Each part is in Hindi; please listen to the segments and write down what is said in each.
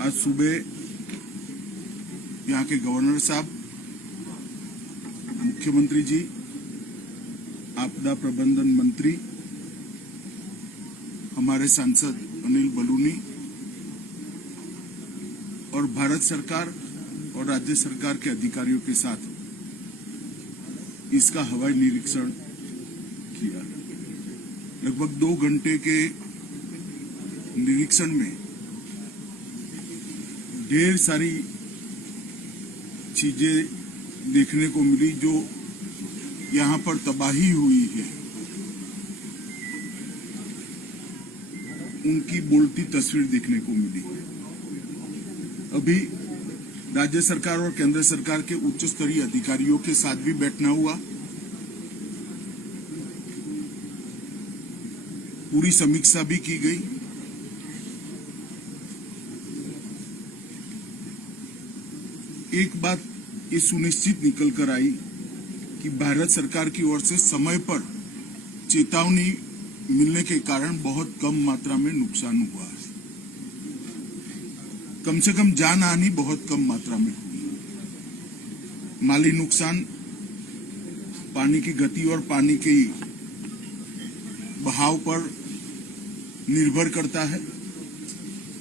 आज सुबह यहाँ के गवर्नर साहब, मुख्यमंत्री जी, आपदा प्रबंधन मंत्री, हमारे सांसद अनिल बलूनी और भारत सरकार और राज्य सरकार के अधिकारियों के साथ इसका हवाई निरीक्षण किया। लगभग 2 घंटे के निरीक्षण में ढेर सारी चीजें देखने को मिली जो यहाँ पर तबाही हुई है, उनकी बोलती तस्वीर देखने को मिली। अभी राज्य सरकार और केंद्र सरकार के उच्च स्तरीय अधिकारियों के साथ भी बैठना हुआ। पूरी समीक्षा भी की गई। एक बात ये सुनिश्चित निकल कर आई कि भारत सरकार की ओर से समय पर चेतावनी मिलने के कारण बहुत कम मात्रा में नुकसान हुआ है। कम से कम जान हानि बहुत कम मात्रा में हुई। माली नुकसान पानी की गति और पानी के बहाव पर निर्भर करता है,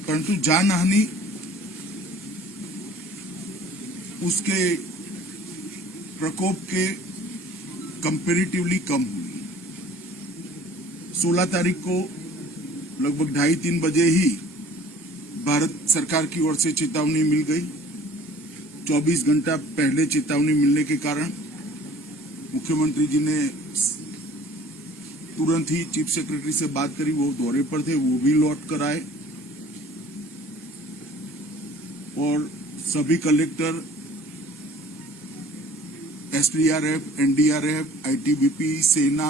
परंतु जान हानि उसके प्रकोप के कंपैरेटिवली कम हुई। 16 तारीख को लगभग 2:30-3 बजे ही भारत सरकार की ओर से चेतावनी मिल गई। 24 घंटा पहले चेतावनी मिलने के कारण मुख्यमंत्री जी ने तुरंत ही चीफ सेक्रेटरी से बात करी। वो दौरे पर थे, वो भी लौट कर आए और सभी कलेक्टर, एसडीआरएफ, एनडीआरएफ, आईटीबीपी, सेना,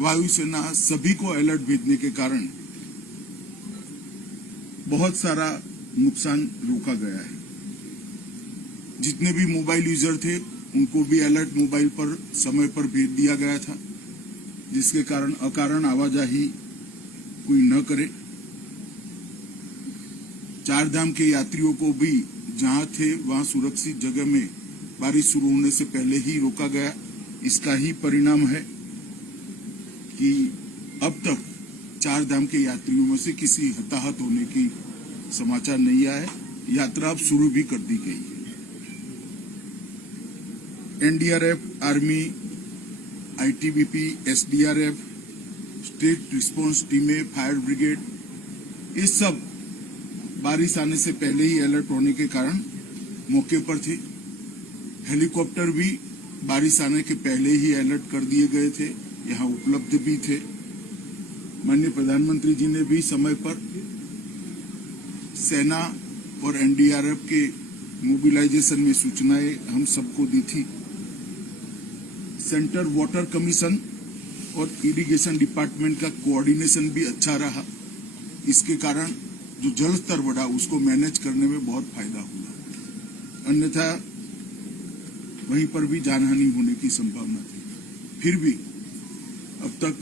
वायुसेना सभी को अलर्ट भेजने के कारण बहुत सारा नुकसान रोका गया है। जितने भी मोबाइल यूजर थे उनको भी अलर्ट मोबाइल पर समय पर भेज दिया गया था, जिसके कारण अकारण आवाजाही कोई न करे। 4 धाम के यात्रियों को भी जहां थे वहां सुरक्षित जगह में बारिश शुरू होने से पहले ही रोका गया। इसका ही परिणाम है कि अब तक 4 धाम के यात्रियों में से किसी हताहत होने की समाचार नहीं आया है। यात्रा अब शुरू भी कर दी गई है। NDRF, army, ITBP, SDRF, state response टीमें, फायर ब्रिगेड, ये सब बारिश आने से पहले ही अलर्ट होने के कारण मौके पर थे। हेलीकॉप्टर भी बारिश आने के पहले ही अलर्ट कर दिए गए थे, यहाँ उपलब्ध भी थे। माननीय प्रधानमंत्री जी ने भी समय पर सेना और एनडीआरएफ के मोबिलाइजेशन में सूचनाएं हम सबको दी थी। सेंटर वाटर कमीशन और इरिगेशन डिपार्टमेंट का कोऑर्डिनेशन भी अच्छा रहा। इसके कारण जो जल स्तर बढ़ा उसको मैनेज करने में बहुत फायदा हुआ, अन्यथा वहीं पर भी जानहानि होने की संभावना थी। फिर भी अब तक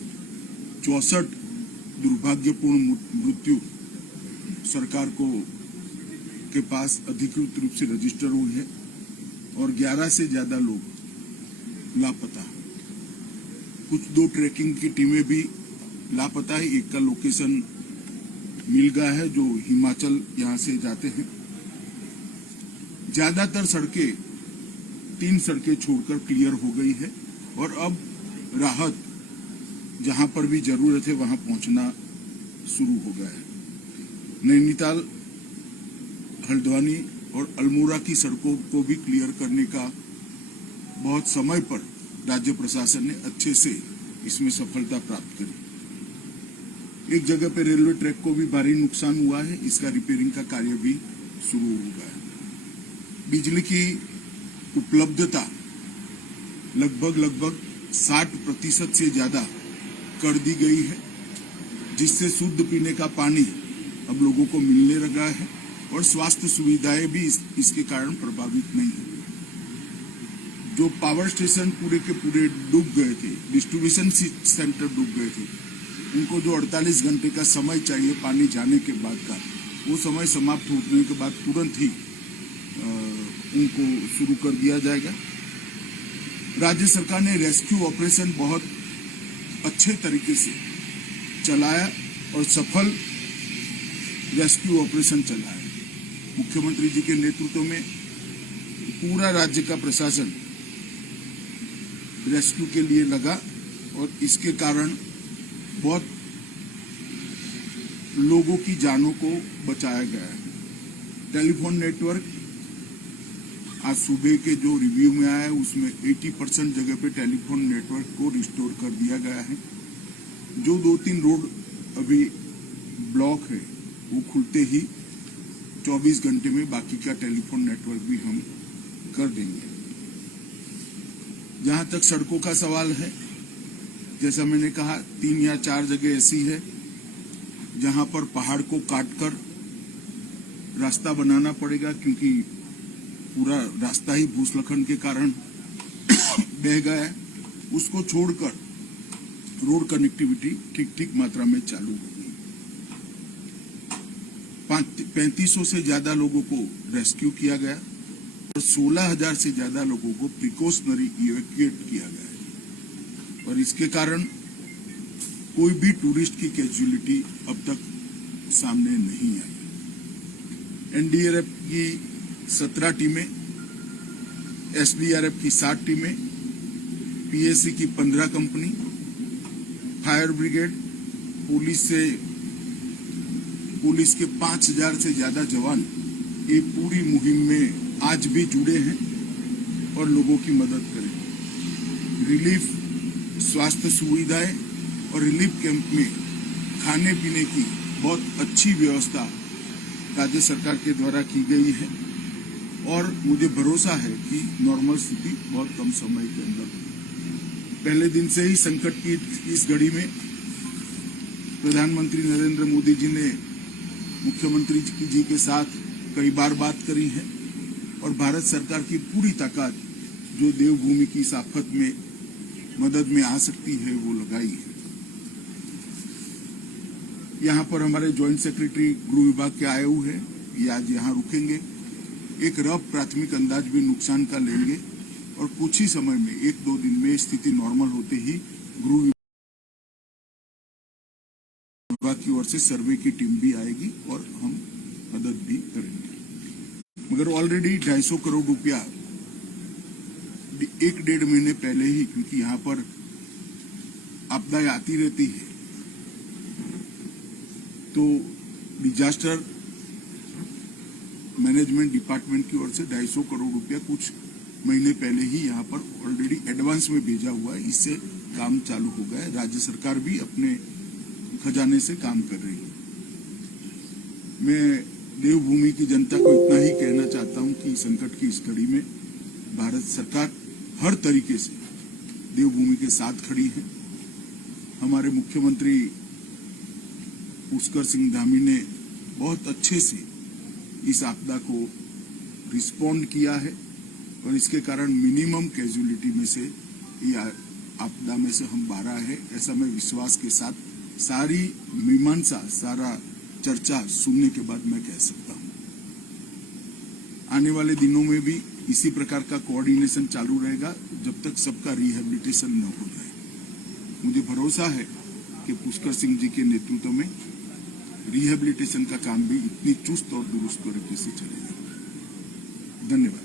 64 दुर्भाग्यपूर्ण मृत्यु सरकार के पास अधिकृत रूप से रजिस्टर हुई है और 11 से ज्यादा लोग लापता। कुछ 2 ट्रैकिंग की टीमें भी लापता है। एक का लोकेशन मिल गया है जो हिमाचल यहां से जाते हैं। ज्यादातर सड़कें 3 सड़कें छोड़कर क्लियर हो गई है और अब राहत जहां पर भी जरूरत है वहां पहुंचना शुरू हो गया है। नैनीताल, हल्द्वानी और अल्मोड़ा की सड़कों को भी क्लियर करने का बहुत समय पर राज्य प्रशासन ने अच्छे से इसमें सफलता प्राप्त करी। एक जगह पे रेलवे ट्रैक को भी भारी नुकसान हुआ है, इसका रिपेयरिंग का कार्य भी शुरू हो गया है। बिजली की उपलब्धता लगभग 60% से ज्यादा कर दी गई है, जिससे शुद्ध पीने का पानी अब लोगों को मिलने लगा है और स्वास्थ्य सुविधाएं भी इसके कारण प्रभावित नहीं है। जो पावर स्टेशन पूरे के पूरे डूब गए थे, डिस्ट्रीब्यूशन सेंटर डूब गए थे, उनको जो 48 घंटे का समय चाहिए पानी जाने के बाद का, वो समय समाप्त होने के बाद तुरंत ही उनको शुरू कर दिया जाएगा। राज्य सरकार ने रेस्क्यू ऑपरेशन बहुत अच्छे तरीके से चलाया और सफल रेस्क्यू ऑपरेशन चलाया। मुख्यमंत्री जी के नेतृत्व में पूरा राज्य का प्रशासन रेस्क्यू के लिए लगा और इसके कारण बहुत लोगों की जानों को बचाया गया है। टेलीफोन नेटवर्क आज सुबह के जो रिव्यू में आया है उसमें 80% जगह पे टेलीफोन नेटवर्क को रिस्टोर कर दिया गया है। जो 2-3 रोड अभी ब्लॉक है वो खुलते ही 24 घंटे में बाकी का टेलीफोन नेटवर्क भी हम कर देंगे। जहां तक सड़कों का सवाल है, जैसा मैंने कहा 3 या 4 जगह ऐसी है जहां पर पहाड़ को काटकर रास्ता बनाना पड़ेगा, क्योंकि पूरा रास्ता ही भूस्खलन के कारण बह गया है। उसको छोड़कर रोड कनेक्टिविटी ठीक मात्रा में चालू होगी। 3500 से ज्यादा लोगों को रेस्क्यू किया गया और 16,000 से ज्यादा लोगों को प्रिकॉशनरी इवैक्यूएट किया गया है और इसके कारण कोई भी टूरिस्ट की कैजुअलिटी अब तक सामने नहीं आई। एनडीआरएफ की 17 टीमें, एसडीआरएफ की 7 टीमें, पीएससी की 15 कंपनी, फायर ब्रिगेड, पुलिस के 5,000 से ज्यादा जवान ये पूरी मुहिम में आज भी जुड़े हैं और लोगों की मदद करें। रिलीफ, स्वास्थ्य सुविधाएं और रिलीफ कैंप में खाने पीने की बहुत अच्छी व्यवस्था राज्य सरकार के द्वारा की गई है और मुझे भरोसा है कि नॉर्मल स्थिति बहुत कम समय के अंदर होगी। पहले दिन से ही संकट की इस घड़ी में प्रधानमंत्री नरेंद्र मोदी जी ने मुख्यमंत्री जी के साथ कई बार बात करी है और भारत सरकार की पूरी ताकत जो देवभूमि की इस आफत में मदद में आ सकती है वो लगाई है। यहाँ पर हमारे ज्वाइंट सेक्रेटरी गृह विभाग के आए हुए हैं, ये आज यहाँ रुकेंगे। एक रफ प्राथमिक अंदाज भी नुकसान का लेंगे और कुछ ही समय में 1-2 दिन में स्थिति नॉर्मल होते ही गृह विभाग की ओर से सर्वे की टीम भी आएगी और हम मदद भी करेंगे। मगर ऑलरेडी 250 करोड़ रुपया 1-1.5 महीने पहले ही, क्योंकि यहाँ पर आपदाएं आती रहती है तो डिजास्टर मैनेजमेंट डिपार्टमेंट की ओर से 250 करोड़ रुपया कुछ महीने पहले ही यहाँ पर ऑलरेडी एडवांस में भेजा हुआ है। इससे काम चालू हो गया है। राज्य सरकार भी अपने खजाने से काम कर रही है। मैं देवभूमि की जनता को इतना ही कहना चाहता हूं कि संकट की इस घड़ी में भारत सरकार हर तरीके से देवभूमि के साथ खड़ी है। हमारे मुख्यमंत्री पुष्कर सिंह धामी ने बहुत अच्छे से इस आपदा को रिस्पॉन्ड किया है और इसके कारण मिनिमम कैजुअलिटी में से या आपदा में से हम बाहर आए हैं, ऐसा मैं विश्वास के साथ सारी मीमांसा, सारा चर्चा सुनने के बाद मैं कह सकता हूं। आने वाले दिनों में भी इसी प्रकार का कोऑर्डिनेशन चालू रहेगा जब तक सबका रिहेबिलिटेशन न हो जाए। मुझे भरोसा है कि पुष्कर सिंह जी के नेतृत्व में रिहेबिलिटेशन का काम भी इतनी चुस्त और दुरुस्त तरीके से चलेगा। धन्यवाद।